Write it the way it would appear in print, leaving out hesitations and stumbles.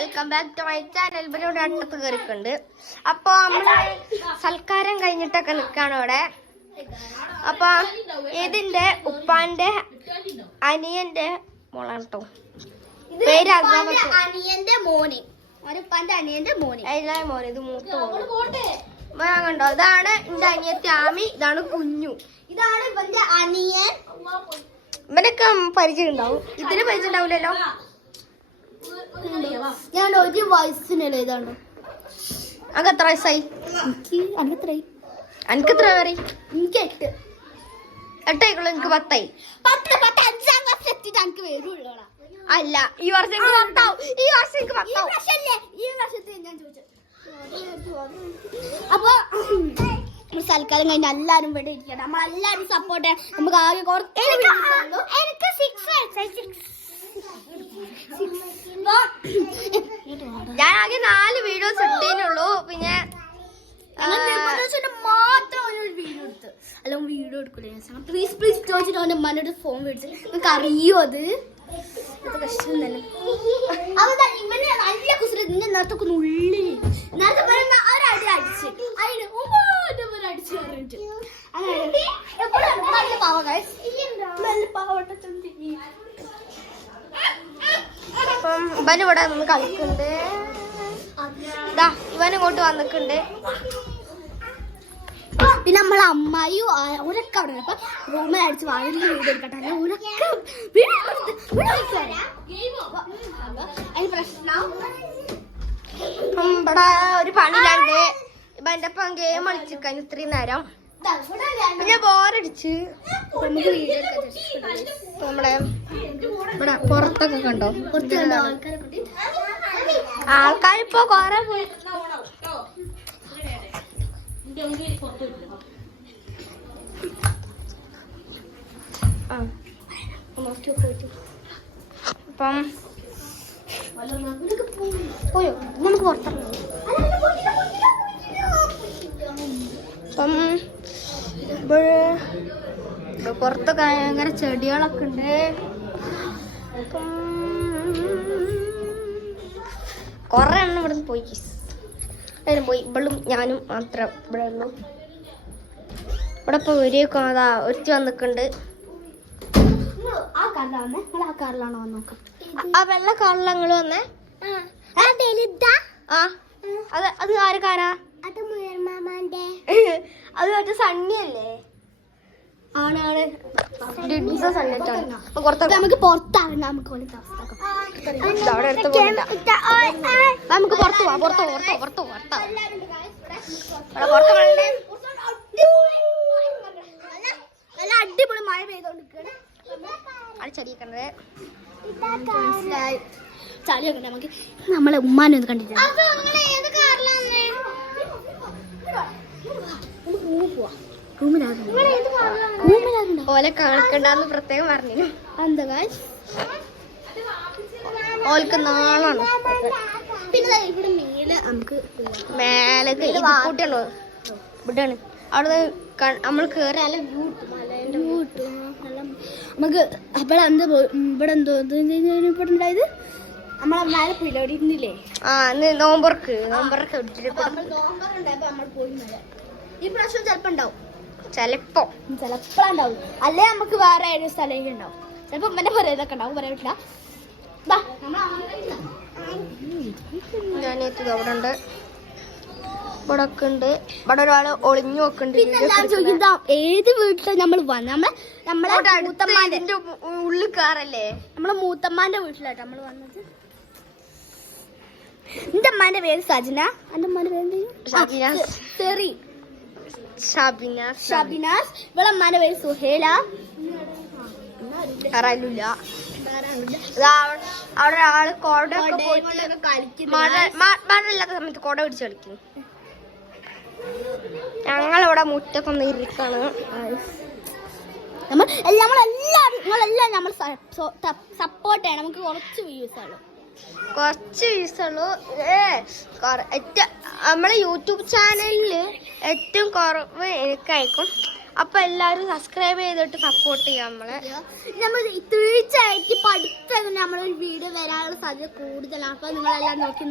Welcome back to my channel. ഇവരോട് അടുത്ത് കയറിക്കുണ്ട്. അപ്പൊ നമ്മള് സൽക്കാരം കഴിഞ്ഞിട്ടൊക്കെ നിക്കാണ് ഇവിടെ. അപ്പൊ ഇതിന്റെ ഉപ്പാന്റെ അനിയന്റെ മോളാണ് കേട്ടോ. പേര് അനിയന്റെ മോന്, അനിയന്റെ മോന് മോന്. ഇത് മൂത്ത കണ്ടോ? ഇതാണ് എന്റെ അനിയത്തി ആമി, ഇതാണ് കുഞ്ഞു, ഇതാണ് ഇവന്റെ അനിയൻ. ഇവനൊക്കെ പരിചയം ഉണ്ടാവും, ഇതിന് പരിചയം ഉണ്ടാവില്ലല്ലോ. ഞാൻ ഒരു വയസ്സിനല്ലേ ഇതാണ്ടോ. അനക്ക് എത്ര വയസ്സായി? എനിക്ക് എത്ര പറയും? എനിക്ക് 8. 8 ആയിക്കുള്ളൂ. എനിക്ക് 10 ആയി. 10 5-ാം ക്ലാസ് എത്തിട്ട് എനിക്ക് വരുള്ളൂടാ. അല്ല, ഈ വർഷം എനിക്ക് 10 ആവും. ഈ വർഷം എനിക്ക് 10 ആവും. ഈ വർഷത്തെ ഞാൻ ചോദിച്ചു. അപ്പൊ സൽക്കാരം കഴിഞ്ഞ എല്ലാരും ഇവിടെ ഇരിക്കണം. നമ്മളെല്ലാരും സപ്പോർട്ട് ചെയ്യാം. നമുക്ക് ആകെ ഞാൻ ആകെ 4 വീഡിയോസ് ഇട്ടേനുള്ളൂ. പിന്നെ മാത്രം ഒരു വീഡിയോ എടുത്ത്, അല്ലെങ്കിൽ വീഡിയോ എടുക്കൂലേ. പ്ലീസ് ചോദിച്ചിട്ട് അവന്റെ അമ്മയുടെ ഫോൺ മേടിച്ച്. നിങ്ങൾക്ക് അറിയോ അത് കഷ്ടം തന്നെ. ഇവനെ നല്ല കുസൃതി. നിന്നെ നേരത്തെ ഉള്ളിൽ നേരത്തെ ഒരടി അടിച്ച് അടിച്ച് പറഞ്ഞിട്ട് നല്ല പാവ നല്ല പാവട്ട. അപ്പം ഇവനിവിടെ നിന്ന് കളിക്കുന്നുണ്ട്. ഇവനിങ്ങോട്ട് വന്നിട്ടുണ്ട്. പിന്നെ നമ്മളെ അമ്മായിയും ഒരൊക്കെ അവിടെ അപ്പൊ റൂമിൽ അടിച്ച് വാങ്ങി വീട് എടുക്കട്ടെ. ഒരൊക്കെ പ്രശ്നം. ഇവിടെ ഒരു പണിയിലാണ്ട്. ഇപ്പൊ എന്റെ ഒപ്പം ഗെയിം കളിച്ചിരിക്കാൻ ഇത്രയും നേരം. പിന്നെ ബോറടിച്ച് നമ്മളെ ഇവിടെ പുറത്തൊക്കെ കണ്ടോ? ആൾക്കാരിപ്പോ കൊറേ പോയി. അപ്പം പോയോ? നമുക്ക് പുറത്തിറങ്ങാം. അപ്പം പുറത്തൊക്കെ ഭയങ്കര ചെടികളൊക്കെ ഉണ്ട്. കൊറേ എണ്ണം ഇവിടെ നിന്ന് പോയി. എല്ലാവരും പോയി. ഇവളും ഞാനും മാത്രം ഇവിടെ ഉള്ളൂ. ഇവിടെ ഇപ്പൊ ഒരുത്തി വന്നിട്ടുണ്ട്. ആ വെള്ള കാറിലാണ് ഞങ്ങള് വന്നേ. അത് ആര് കാരാ? അത് മറ്റേ സണ്ണിയല്ലേ? ആണ് സണ്ണിട്ടാണ്. നമുക്ക് പുറത്താണ്. നമുക്ക് നമുക്ക് പുറത്തു പോവാം. പുറത്ത് അടിപൊളി മഴ പെയ്തോണ്ടിരിക്കണേ. ചടിക്കണത് ചളിയൊക്കെ നമുക്ക് നമ്മളെ ഉമ്മാനെ ഒന്ന് കണ്ടിട്ട് ഓലെ കാണിക്കണ്ടെന്ന് പ്രത്യേകം പറഞ്ഞു. എന്താ ഓൽക്ക് നാളാണ്. പിന്നെ ഇവിടെ മേലെ നമുക്ക് മേലേക്ക് കൂട്ടിയുണ്ടോ? ഇവിടെയാണ്. അവിടെ നമ്മൾ കേറി നല്ല വ്യൂ നമുക്ക്. അപ്പോൾ എന്താ ഇവിടെ എന്തോ ഇവിടെ ഉണ്ടായത്? നമ്മളെ മേലെ പോയില്ല, അവിടെ ഇരുന്നില്ലേ? നോമ്പർക്ക് നമ്മൾ പോയി. ഈ പ്രാവശ്യം ചിലപ്പോ ഉണ്ടാവും. അല്ലേ നമുക്ക് വേറെ ഏതൊരു സ്ഥലം ഉണ്ടാവും. ചിലപ്പോ ഉമ്മന്റെ പറയുന്നതൊക്കെ ഉണ്ടാവും, പറയാൻ പറ്റില്ല. ഞാനെത്തി അവിടെ ഉണ്ട്. ഇവിടെ ഒക്കെ ഉണ്ട്. ഇവിടെ ഒരാള് ഒളിഞ്ഞു നോക്കുന്നുണ്ട്. ഏത് വീട്ടിൽ നമ്മൾ വന്ന് നമ്മളെ മൂത്തമ്മാന്റെ ഉള്ളിൽ കാറല്ലേ? നമ്മളെ മൂത്തമ്മാന്റെ വീട്ടിലാട്ടോ നമ്മൾ വന്നത്. എന്റെ അമ്മാന്റെ പേര് സജന. എന്റെ അമ്മാന്റെ പേര് ഷബിനാസ്. ഇവിടെ അമ്മാന്റെ പേര് സുഹേല. അറിയില്ല. അവിടെ ആള് കോട മഴയില്ലാത്ത സമയത്ത് കോട പിടിച്ച് കളിക്കും. ഞങ്ങളിവിടെ മുറ്റത്തൊന്ന് ഇരിക്കാണ്. നിങ്ങളെല്ലാം നമ്മൾ സപ്പോർട്ട് ചെയ്യണം. നമുക്ക് കുറച്ച് വ്യൂസുള്ളൂ. നമ്മളെ യൂട്യൂബ് ചാനലില് ഏറ്റവും കുറവ് എനിക്കായിരിക്കും. അപ്പൊ എല്ലാരും സബ്സ്ക്രൈബ് ചെയ്തിട്ട് സപ്പോർട്ട് ചെയ്യാം നമ്മളെ. നമ്മൾ തീർച്ചയായിട്ടും ഇപ്പൊ അടുത്ത നമ്മളൊരു വീഡിയോ വരാനുള്ള സാധ്യത കൂടുതലാണ്. അപ്പൊ നിങ്ങളെല്ലാം നോക്കി.